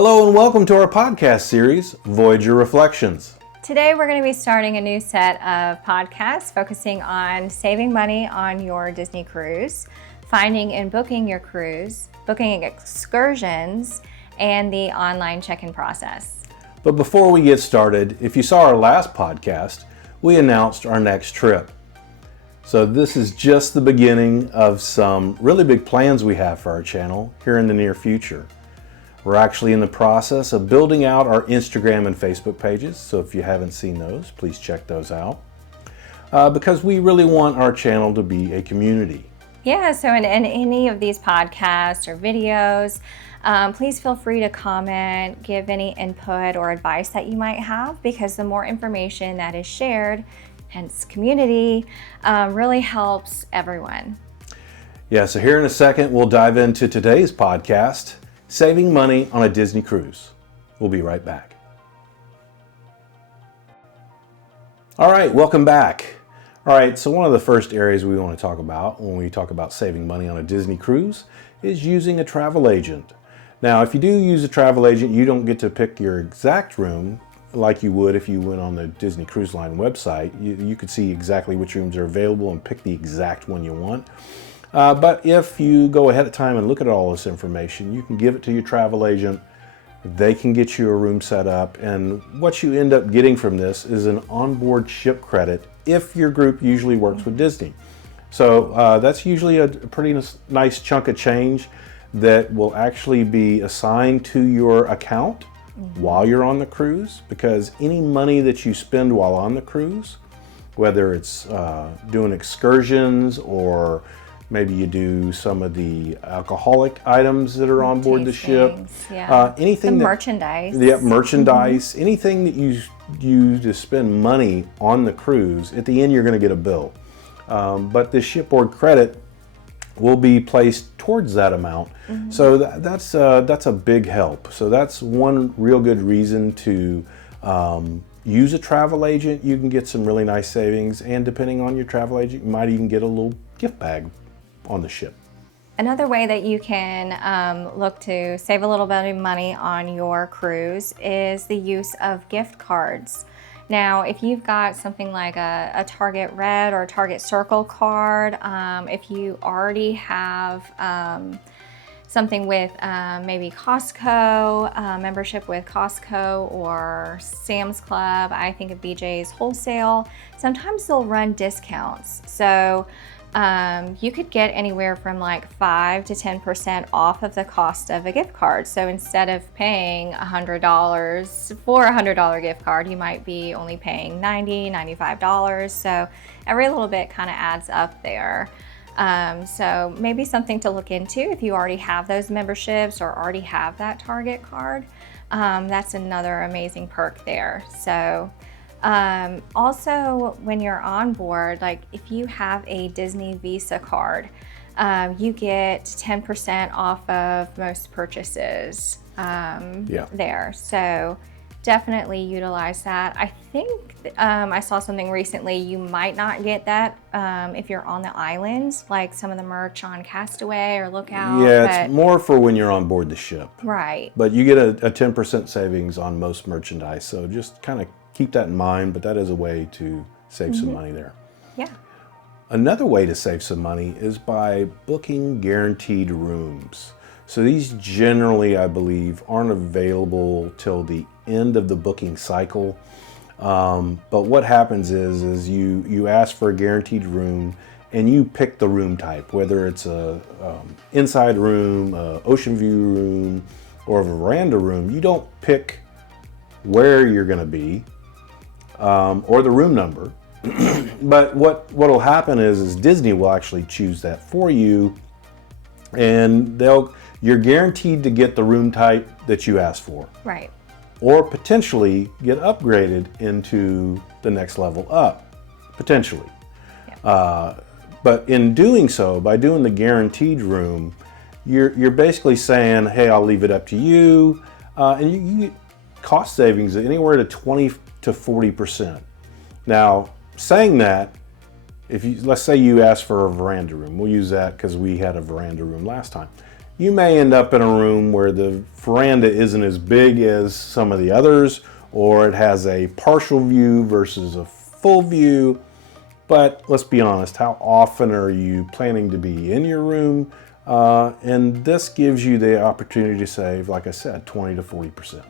Hello and welcome to our podcast series, Voyager Reflections. Today we're going to be starting a new set of podcasts focusing on saving money on your Disney cruise, finding and booking your cruise, booking excursions, and the online check-in process. But before we get started, if you saw our last podcast, we announced our next trip. So this is just the beginning of some really big plans we have for our channel here in the near future. We're actually in the process of building out our Instagram and Facebook pages, so if you haven't seen those, please check those out. Because we really want our channel to be a community. Yeah, so in any of these podcasts or videos, please feel free to comment, give any input or advice that you might have, because the more information that is shared, hence community, really helps everyone. Yeah, so here in a second, we'll dive into today's podcast, Saving Money on a Disney Cruise. We'll be right back. All right, welcome back. All right, so one of the first areas we want to talk about when we talk about saving money on a Disney cruise is using a travel agent. Now, if you do use a travel agent, you don't get to pick your exact room like you would if you went on the Disney Cruise Line website. You could see exactly which rooms are available and pick the exact one you want. But if you go ahead of time and look at all this information, you can give it to your travel agent. They can get you a room set up, and what you end up getting from this is an onboard ship credit if your group usually works with Disney. So that's usually a pretty nice chunk of change that will actually be assigned to your account while you're on the cruise, because any money that you spend while on the cruise, whether it's doing excursions or maybe you do some of the alcoholic items that are on board the ship. Yeah. Anything merchandise. Yeah, merchandise. Anything that you use to spend money on the cruise, at the end you're going to get a bill. But the shipboard credit will be placed towards that amount. So that's a big help. So that's one real good reason to use a travel agent. You can get some really nice savings, and depending on your travel agent, you might even get a little gift bag on the ship. Another way that you can look to save a little bit of money on your cruise is the use of gift cards. Now, if you've got something like a Target Red or a Target Circle card, if you already have something with maybe Costco, membership with Costco or Sam's Club, I think of BJ's Wholesale, sometimes they'll run discounts. So you could get anywhere from like 5 to 10% off of the cost of a gift card. So instead of paying $100 for a $100 gift card, you might be only paying $90, $95. So every little bit kind of adds up there. So maybe something to look into if you already have those memberships or already have that Target card. That's another amazing perk there. So also, when you're on board, like if you have a Disney Visa card, you get 10% off of most purchases there. So definitely utilize that. I think I saw something recently, you might not get that if you're on the islands, like some of the merch on Castaway or Lookout. Yeah, it's more for when you're on board the ship. Right. But you get a 10% savings on most merchandise, so just kind of keep that in mind, but that is a way to save some money there. Yeah. Another way to save some money is by booking guaranteed rooms. So these generally, I believe, aren't available till the end of the booking cycle. But what happens is you ask for a guaranteed room and you pick the room type, whether it's a inside room, a ocean view room, or a veranda room. You don't pick where you're going to be or the room number. But what'll happen is Disney will actually choose that for you, and you're guaranteed to get the room type that you asked for. Right. Or potentially get upgraded into the next level up, potentially. Yeah. But in doing so, by doing the guaranteed room, you're basically saying, hey, I'll leave it up to you, and you get cost savings anywhere to 20 to 40%. Now, saying that, let's say you ask for a veranda room. We'll use that because we had a veranda room last time. you may end up in a room where the veranda isn't as big as some of the others, or it has a partial view versus a full view. But let's be honest, how often are you planning to be in your room? And this gives you the opportunity to save, like I said, 20 to 40%.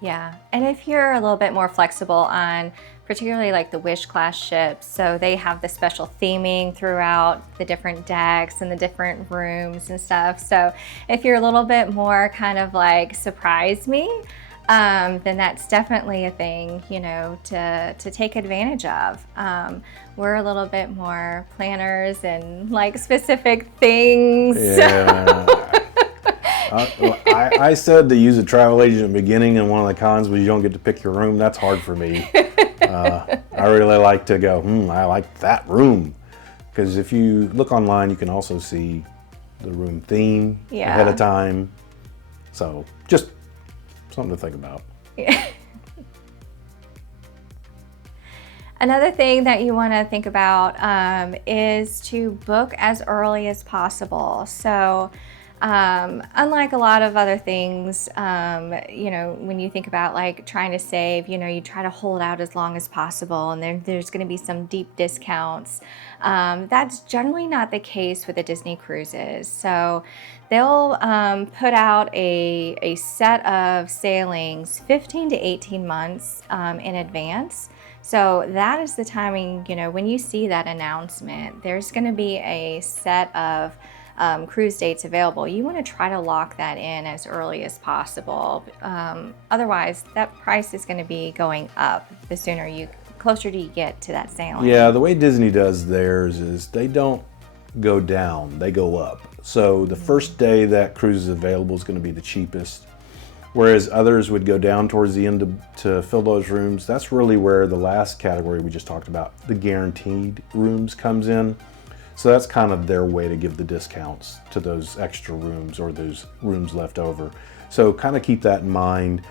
Yeah, and if you're a little bit more flexible on particularly like the Wish class ships, so they have the special theming throughout the different decks and the different rooms and stuff. So if you're a little bit more kind of like surprise me, then that's definitely a thing, you know, to take advantage of. We're a little bit more planners and like specific things. Yeah. I said to use a travel agent in the beginning, and one of the cons was you don't get to pick your room. That's hard for me. I really like to go, I like that room. Because if you look online, you can also see the room theme ahead of time. So just something to think about. Another thing that you want to think about is to book as early as possible. So unlike a lot of other things, you know, when you think about like trying to save, you know, you try to hold out as long as possible, and there's going to be some deep discounts. That's generally not the case with the Disney cruises. So they'll put out a set of sailings 15 to 18 months in advance. So that is the timing, you know, when you see that announcement, there's going to be a set of cruise dates available. You want to try to lock that in as early as possible. Otherwise, that price is going to be going up the closer you get to that sailing. Yeah, the way Disney does theirs is they don't go down, they go up. So the first day that cruise is available is going to be the cheapest, whereas others would go down towards the end to fill those rooms. That's really where the last category we just talked about, the guaranteed rooms, comes in. So that's kind of their way to give the discounts to those extra rooms or those rooms left over. So kind of keep that in mind.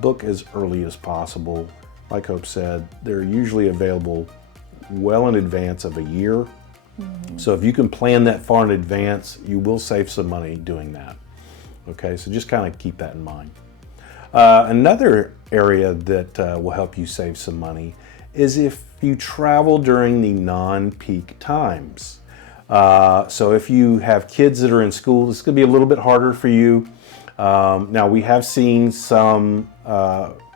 Book as early as possible. Like Hope said, they're usually available well in advance of a year. So if you can plan that far in advance, you will save some money doing that. Okay, so just kind of keep that in mind. Another area that will help you save some money is if you travel during the non-peak times. So if you have kids that are in school, this is going to be a little bit harder for you. Now we have seen some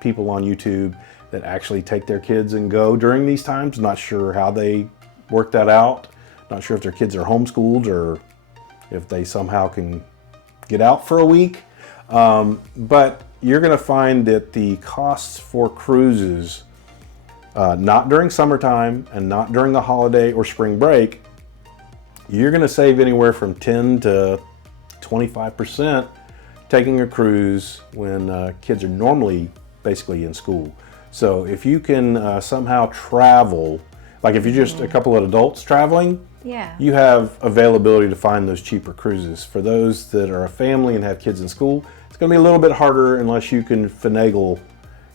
people on YouTube that actually take their kids and go during these times. Not sure how they work that out. Not sure if their kids are homeschooled or if they somehow can get out for a week. But you're going to find that the costs for cruises, not during summertime and not during the holiday or spring break, you're going to save anywhere from 10 to 25% taking a cruise when kids are normally basically in school. So if you can somehow travel, like if you're just a couple of adults traveling, you have availability to find those cheaper cruises. For those that are a family and have kids in school, it's going to be a little bit harder unless you can finagle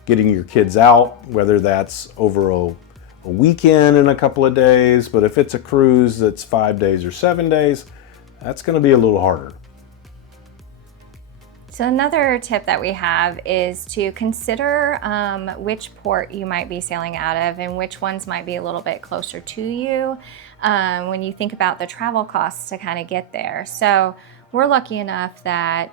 getting your kids out, whether that's over a weekend in a couple of days. But if it's a cruise that's 5 days or 7 days, that's going to be a little harder. So another tip that we have is to consider which port you might be sailing out of and which ones might be a little bit closer to you when you think about the travel costs to kind of get there. So we're lucky enough that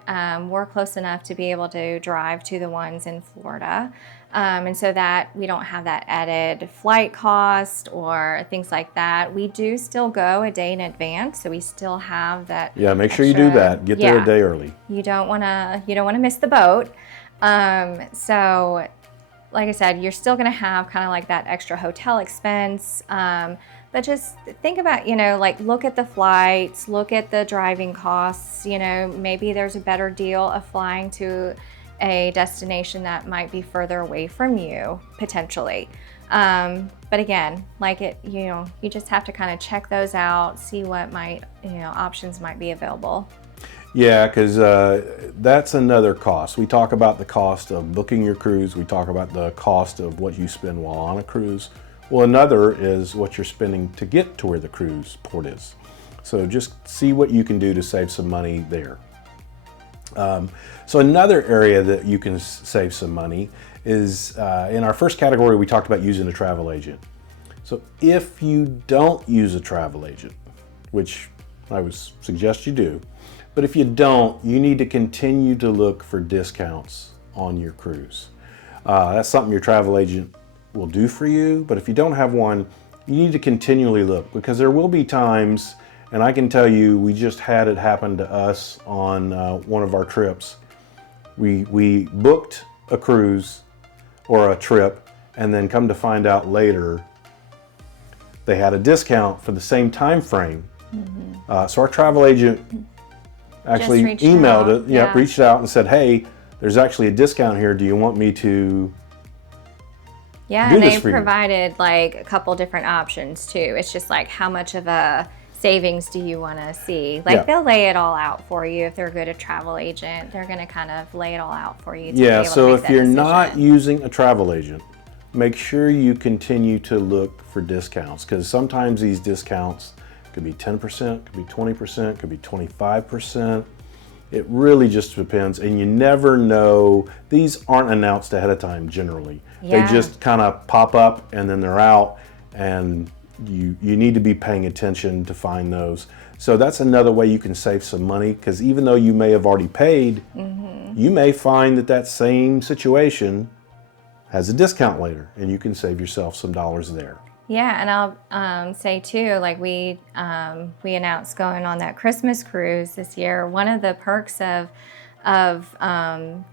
we're close enough to be able to drive to the ones in Florida. And so that we don't have that added flight cost or things like that. We do still go a day in advance, so we still have that. Yeah, make sure you do that. Get there a day early. You don't want to miss the boat. So, like I said, you're still going to have kind of like that extra hotel expense. But just think about, like look at the flights, look at the driving costs. Maybe there's a better deal of flying to a destination that might be further away from you potentially. But again, you just have to kind of check those out, see what options might be available. Yeah, because that's another cost. We talk about the cost of booking your cruise. We talk about the cost of what you spend while on a cruise. Well, another is what you're spending to get to where the cruise port is. So just see what you can do to save some money there. So another area that you can save some money is in our first category, we talked about using a travel agent. So if you don't use a travel agent, which I would suggest you do, but if you don't, you need to continue to look for discounts on your cruise. That's something your travel agent will do for you, but if you don't have one, you need to continually look, because there will be times, and I can tell you, we just had it happen to us on one of our trips. We booked a cruise or a trip, and then come to find out later, they had a discount for the same time frame. So our travel agent actually reached emailed out. it, reached out and said, hey, there's actually a discount here. Do you want me to Yeah, do and this they for you? provided like a couple different options too. It's just like, how much of a savings do you want to see? Like, they'll lay it all out for you. If they're good at travel agent, they're going to kind of lay it all out for you to be able to So make if that you're decision. not using a travel agent, make sure you continue to look for discounts, because sometimes these discounts could be 10%, could be 20%, could be 25%. It really just depends, and you never know. These aren't announced ahead of time generally. Yeah. They just kind of pop up and then they're out, and you need to be paying attention to find those. So that's another way you can save some money, because even though you may have already paid, you may find that that same situation has a discount later, and you can save yourself some dollars there. Yeah, and I'll say too, like we announced going on that Christmas cruise this year. One of the perks of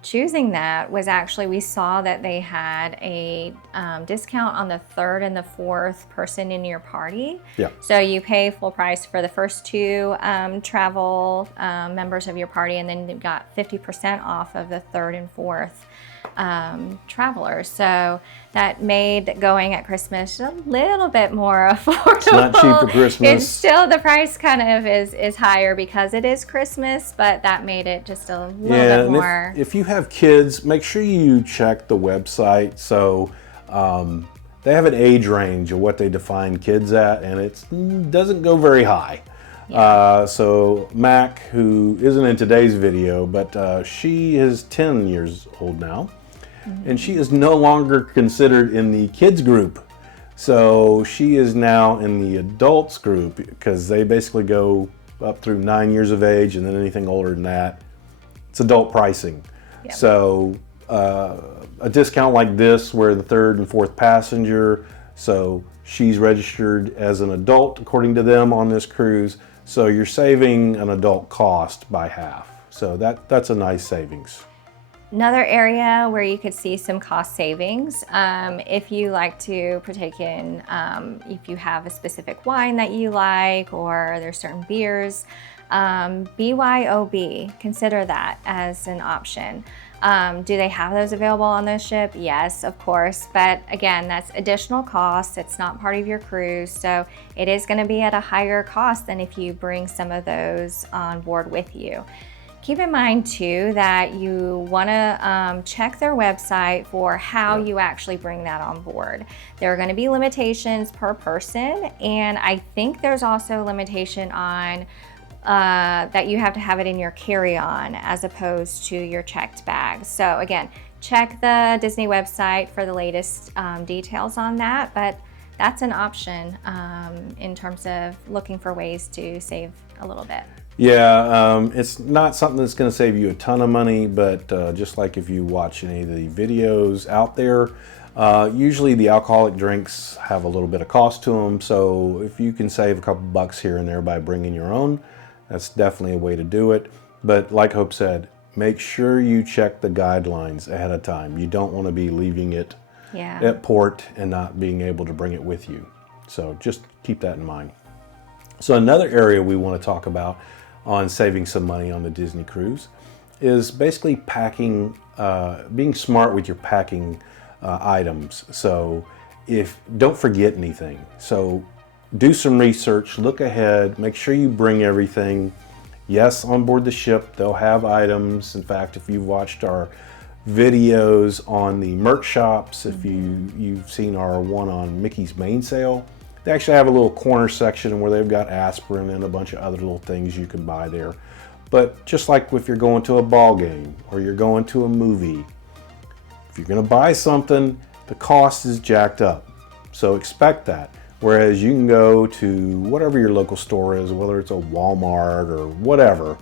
choosing that was actually we saw that they had a discount on the third and the fourth person in your party. Yeah. So you pay full price for the first two travel members of your party, and then you got 50% off of the third and fourth travelers. So that made going at Christmas a little bit more affordable. It's not cheap for Christmas. It's still, the price kind of is higher because it is Christmas, but that made it just a little bit and more. if you have kids, make sure you check the website. So they have an age range of what they define kids at, and it doesn't go very high. So Mac, who isn't in today's video, but she is 10 years old now, and she is no longer considered in the kids group. So she is now in the adults group, because they basically go up through 9 years of age, and then anything older than that, it's adult pricing. Yep. So a discount like this, where the third and fourth passenger, so she's registered as an adult according to them on this cruise, so you're saving an adult cost by half. So that's a nice savings. Another area where you could see some cost savings, if you like to partake in, if you have a specific wine that you like, or there's certain beers, BYOB, consider that as an option. Do they have those available on the ship? Yes, of course. But again, that's additional cost. It's not part of your cruise. So it is going to be at a higher cost than if you bring some of those on board with you. Keep in mind too that you want to check their website for how you actually bring that on board. There are going to be limitations per person, and I think there's also a limitation on that you have to have it in your carry-on as opposed to your checked bag. So again, check the Disney website for the latest details on that, but that's an option in terms of looking for ways to save a little bit. Yeah, it's not something that's going to save you a ton of money, but just like if you watch any of the videos out there, usually the alcoholic drinks have a little bit of cost to them. So if you can save a couple bucks here and there by bringing your own, that's definitely a way to do it. But like Hope said, make sure you check the guidelines ahead of time. You don't want to be leaving it at port and not being able to bring it with you. So just keep that in mind. So another area we want to talk about on saving some money on the Disney cruise is basically packing, being smart with your packing items. So don't forget anything. So do some research, look ahead, make sure you bring everything. Yes, on board the ship, they'll have items. In fact, if you've watched our videos on the merch shops, if you've seen our one on Mickey's Mainsail, they actually have a little corner section where they've got aspirin and a bunch of other little things you can buy there. But just like if you're going to a ball game or you're going to a movie, if you're going to buy something, the cost is jacked up. So expect that. Whereas you can go to whatever your local store is, whether it's a Walmart or whatever,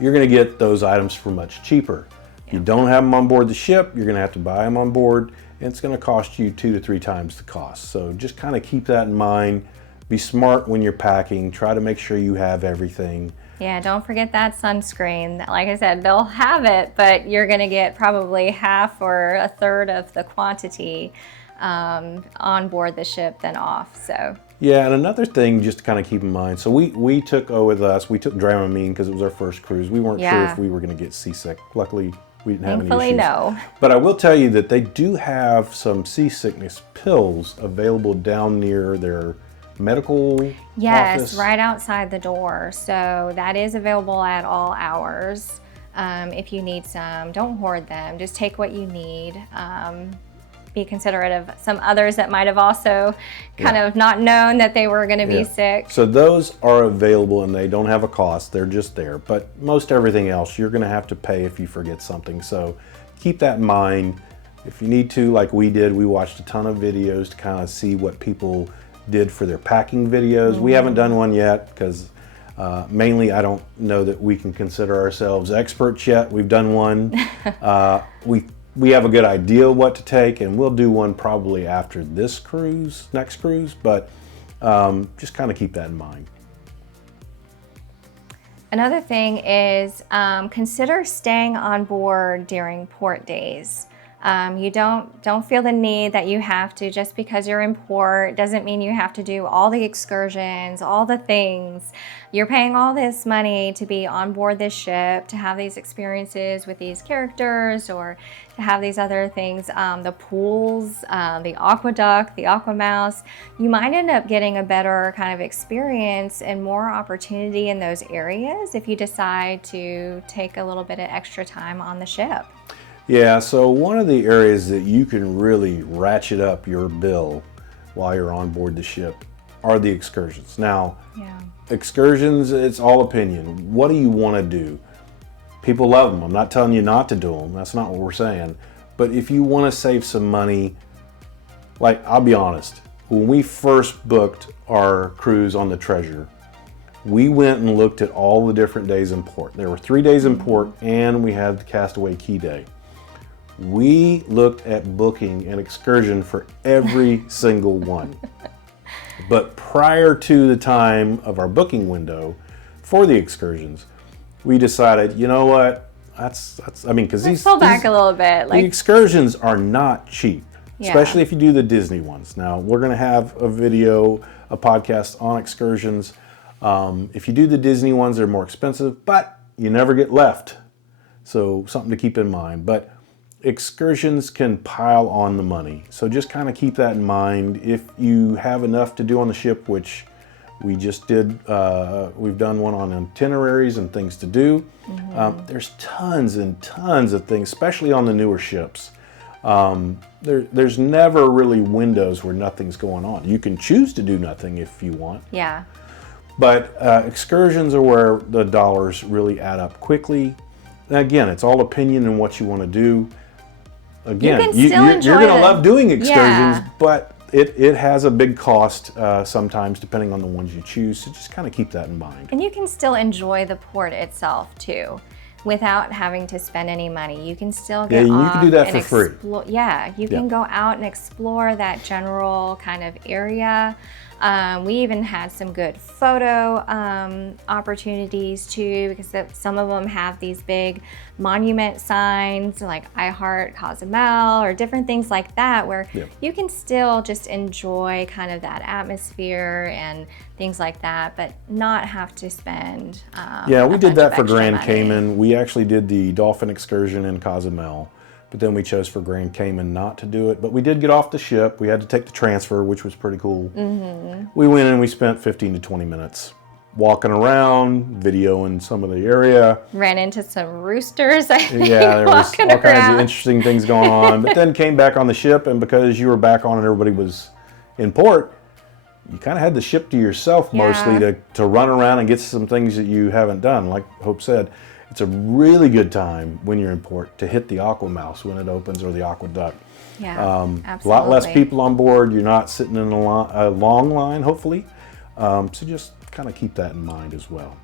you're going to get those items for much cheaper. If you don't have them on board the ship, you're going to have to buy them on board, and it's going to cost you 2 to 3 times the cost. So just kind of keep that in mind. Be smart when you're packing. Try to make sure you have everything. Yeah, don't forget that sunscreen. Like I said, they'll have it, but you're going to get probably half or a third of the quantity on board the ship than off. So yeah, and another thing just to kind of keep in mind. So we took with us, we took Dramamine because it was our first cruise. We weren't sure if we were going to get seasick. Luckily, we didn't have any issues. No. But I will tell you that they do have some seasickness pills available down near their medical office. Right outside the door. So that is available at all hours. If you need some, don't hoard them. Just take what you need. Be considerate of some others that might have also kind of not known that they were going to be sick. So those are available and they don't have a cost. They're just there. But most everything else you're going to have to pay if you forget something. So keep that in mind. If you need to, like we did, we watched a ton of videos to kind of see what people did for their packing videos. We haven't done one yet because mainly I don't know that we can consider ourselves experts yet. We've done one. We have a good idea what to take, and we'll do one probably after this cruise, next cruise, but just kind of keep that in mind. Another thing is consider staying on board during port days. You don't feel the need that you have to, just because you're in port doesn't mean you have to do all the excursions, all the things. You're paying all this money to be on board this ship, to have these experiences with these characters, or to have these other things, the pools, the aqueduct, the aquamouse. You might end up getting a better kind of experience and more opportunity in those areas if you decide to take a little bit of extra time on the ship. Yeah, so one of the areas that you can really ratchet up your bill while you're on board the ship are the excursions. Now, excursions, it's all opinion. What do you want to do? People love them. I'm not telling you not to do them. That's not what we're saying. But if you want to save some money, like, I'll be honest, when we first booked our cruise on the Treasure, we went and looked at all the different days in port. There were 3 days in port, and we had the Castaway Key Day. We looked at booking an excursion for every single one. But prior to the time of our booking window for the excursions, we decided, you know what, because Let's pull back a little bit. The excursions are not cheap, especially if you do the Disney ones. Now, we're going to have a podcast on excursions. If you do the Disney ones, they're more expensive, but you never get left. So something to keep in mind. But excursions can pile on the money. So just kind of keep that in mind. If you have enough to do on the ship, which we just did, we've done one on itineraries and things to do. There's tons and tons of things, especially on the newer ships. There's never really windows where nothing's going on. You can choose to do nothing if you want. Yeah. But excursions are where the dollars really add up quickly. And again, it's all opinion and what you want to do. Again, you're going to love doing excursions, but it has a big cost sometimes, depending on the ones you choose. So just kind of keep that in mind. And you can still enjoy the port itself too, without having to spend any money. You can still get you can do that for free. You can go out and explore that general kind of area. We even had some good photo opportunities too, because some of them have these big monument signs like I Heart Cozumel or different things like that, where you can still just enjoy kind of that atmosphere and things like that, but not have to spend we did that for Grand Cayman. We actually did the dolphin excursion in Cozumel, but then we chose for Grand Cayman not to do it. But we did get off the ship. We had to take the transfer, which was pretty cool. We went and we spent 15 to 20 minutes walking around, videoing some of the area. Ran into some roosters, I think, there was all kinds of interesting things going on. But then came back on the ship, and because you were back on and everybody was in port, you kind of had the ship to yourself mostly to run around and get some things that you haven't done. Like Hope said, it's a really good time when you're in port to hit the Aqua Mouse when it opens, or the Aqua Duck. Yeah, absolutely. A lot less people on board. You're not sitting in a long line, hopefully. So just kind of keep that in mind as well.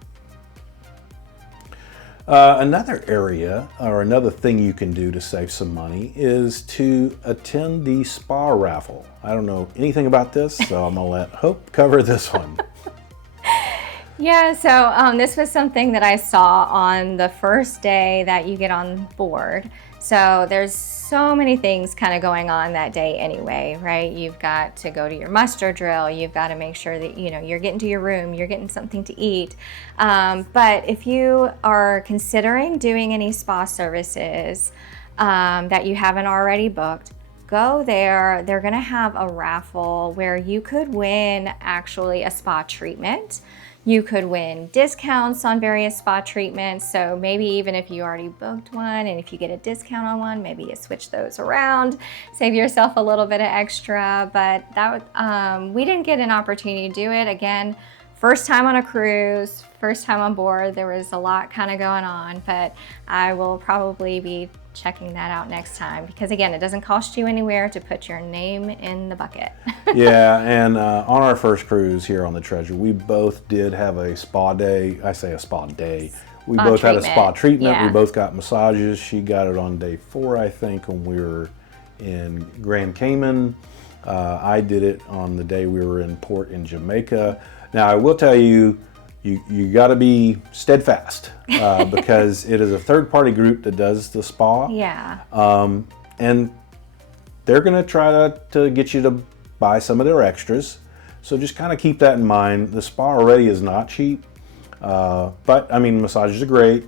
Another area, or another thing you can do to save some money, is to attend the spa raffle. I don't know anything about this, so I'm going to let Hope cover this one. Yeah, so this was something that I saw on the first day that you get on board. So there's so many things kind of going on that day anyway, right? You've got to go to your muster drill. You've got to make sure that, you know, you're getting to your room, you're getting something to eat. But if you are considering doing any spa services that you haven't already booked, go there. They're going to have a raffle where you could win actually a spa treatment. You could win discounts on various spa treatments. So maybe even if you already booked one and if you get a discount on one, maybe you switch those around, save yourself a little bit of extra. But that we didn't get an opportunity to do it. Again, first time on a cruise, first time on board, there was a lot kind of going on, but I will probably be checking that out next time, because again, it doesn't cost you anywhere to put your name in the bucket. Yeah, and on our first cruise here on the Treasure, we both did have a spa day. I say a spa day. We both had a spa treatment. Yeah. We both got massages. She got it on day 4, I think, when we were in Grand Cayman. I did it on the day we were in port in Jamaica. Now, I will tell you, you got to be steadfast because it is a third-party group that does the spa. Yeah. And they're going to try to get you to buy some of their extras. So just kind of keep that in mind. The spa already is not cheap. But, I mean, massages are great.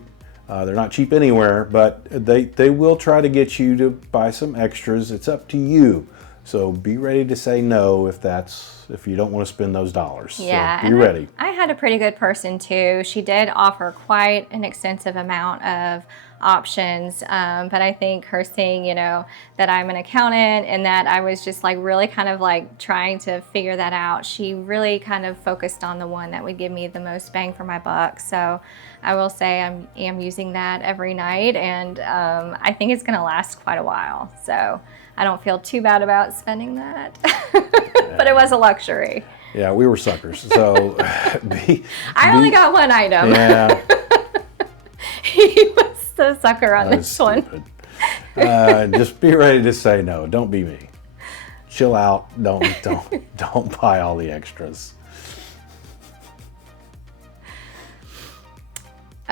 They're not cheap anywhere, but they will try to get you to buy some extras. It's up to you. So be ready to say no if you don't want to spend those dollars. Yeah, so be ready. I had a pretty good person too. She did offer quite an extensive amount of options, but I think her seeing, you know, that I'm an accountant and that I was just like really kind of like trying to figure that out, she really kind of focused on the one that would give me the most bang for my buck. So I will say I am using that every night, and I think it's going to last quite a while. So I don't feel too bad about spending that, but it was a luxury. Yeah, we were suckers. So I only got one item. Yeah. He was the sucker on this one. Just be ready to say no. Don't be me. Chill out. Don't buy all the extras.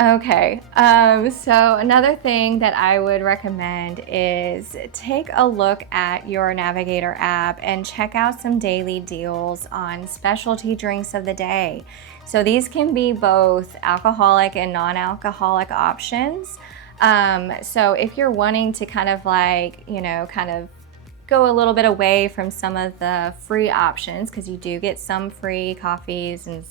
Okay, so another thing that I would recommend is take a look at your Navigator app and check out some daily deals on specialty drinks of the day. So these can be both alcoholic and non-alcoholic options. So if you're wanting to kind of like, you know, kind of go a little bit away from some of the free options, because you do get some free coffees and,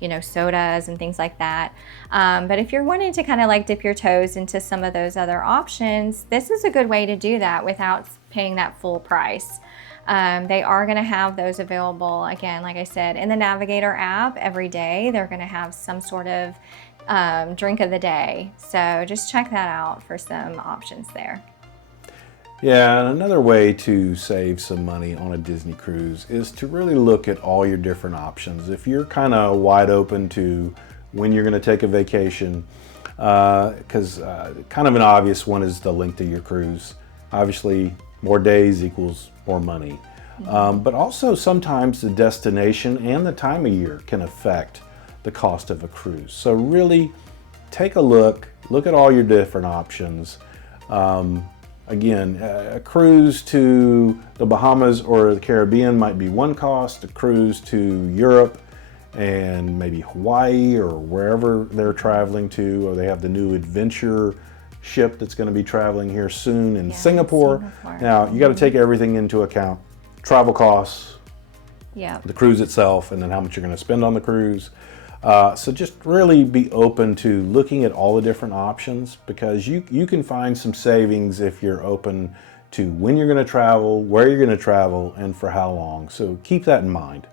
you know, sodas and things like that. But if you're wanting to kind of like dip your toes into some of those other options, this is a good way to do that without paying that full price. They are going to have those available, again, like I said, in the Navigator app every day. They're going to have some sort of drink of the day. So just check that out for some options there. Yeah, and another way to save some money on a Disney cruise is to really look at all your different options. If you're kind of wide open to when you're going to take a vacation, because kind of an obvious one is the length of your cruise. Obviously, more days equals more money. But also sometimes the destination and the time of year can affect the cost of a cruise. So really take a look at all your different options. Again, a cruise to the Bahamas or the Caribbean might be one cost. A cruise to Europe and maybe Hawaii or wherever they're traveling to, or they have the new adventure ship that's going to be traveling here soon in Singapore. Now, you got to take everything into account. Travel costs, the cruise itself, and then how much you're going to spend on the cruise. So just really be open to looking at all the different options, because you can find some savings if you're open to when you're going to travel, where you're going to travel, and for how long. So keep that in mind.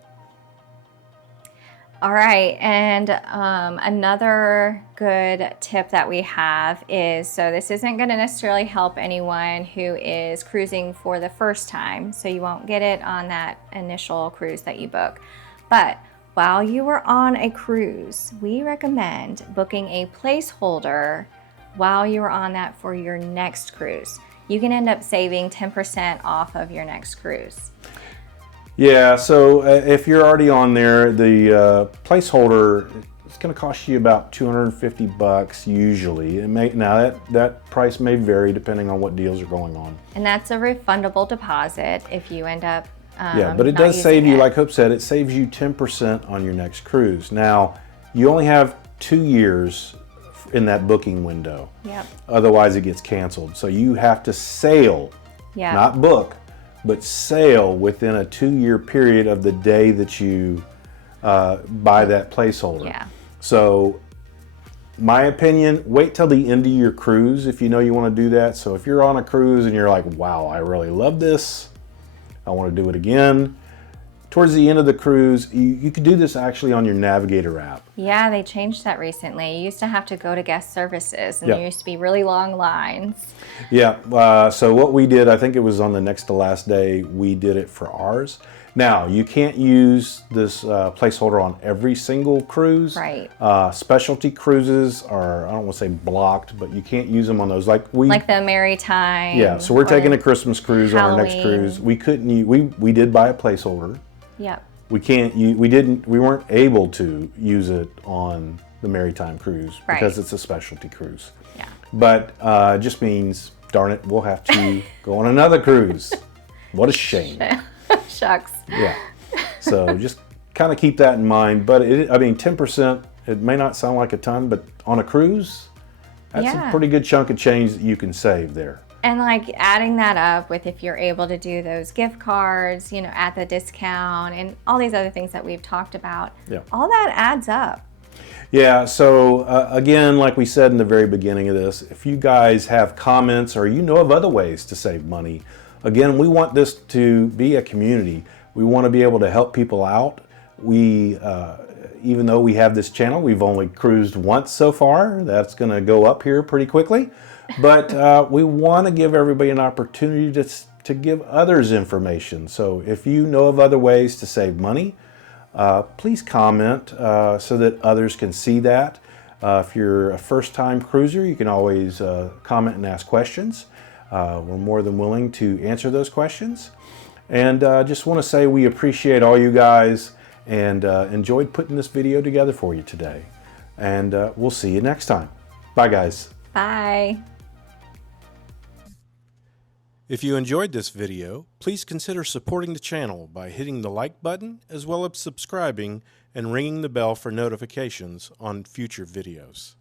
All right, and another good tip that we have is, so this isn't going to necessarily help anyone who is cruising for the first time, so you won't get it on that initial cruise that you book. But while you are on a cruise, we recommend booking a placeholder while you are on that for your next cruise. You can end up saving 10% off of your next cruise. Yeah, so if you're already on there, the placeholder is going to cost you about $250 usually. It may, now that price may vary depending on what deals are going on. And that's a refundable deposit if you end up yeah, but it does save you, like Hope said, it saves you 10% on your next cruise. Now, you only have 2 years in that booking window. Yep. Otherwise, it gets canceled. So you have to sail, not book, but sail within a 2-year period of the day that you buy that placeholder. Yeah. So my opinion, wait till the end of your cruise if you know you want to do that. So if you're on a cruise and you're like, wow, I really love this, I want to do it again. Towards the end of the cruise, you could do this actually on your Navigator app. Yeah, they changed that recently. You used to have to go to guest services, and there used to be really long lines. Yeah, so what we did, I think it was on the next to last day, we did it for ours. Now, you can't use this placeholder on every single cruise. Right. Specialty cruises are, I don't want to say blocked, but you can't use them on those. Like the Maritime. Yeah, so we're taking a Christmas cruise Halloween. on our next cruise. We couldn't use, we did buy a placeholder. Yep. We weren't able to use it on the Maritime cruise because it's a specialty cruise. Yeah. But it just means, darn it, we'll have to go on another cruise. What a shame. Shucks. Yeah. So just kind of keep that in mind. But I mean, 10%, it may not sound like a ton, but on a cruise, that's a pretty good chunk of change that you can save there. And like adding that up with if you're able to do those gift cards, you know, at the discount and all these other things that we've talked about, all that adds up. Yeah, so again, like we said in the very beginning of this, if you guys have comments or you know of other ways to save money, again, we want this to be a community. We want to be able to help people out. We, even though we have this channel, we've only cruised once so far. That's going to go up here pretty quickly. But we want to give everybody an opportunity to give others information. So if you know of other ways to save money, please comment so that others can see that. If you're a first-time cruiser, you can always comment and ask questions. We're more than willing to answer those questions. And just want to say we appreciate all you guys and enjoyed putting this video together for you today. And we'll see you next time. Bye, guys. Bye. If you enjoyed this video, please consider supporting the channel by hitting the like button as well as subscribing and ringing the bell for notifications on future videos.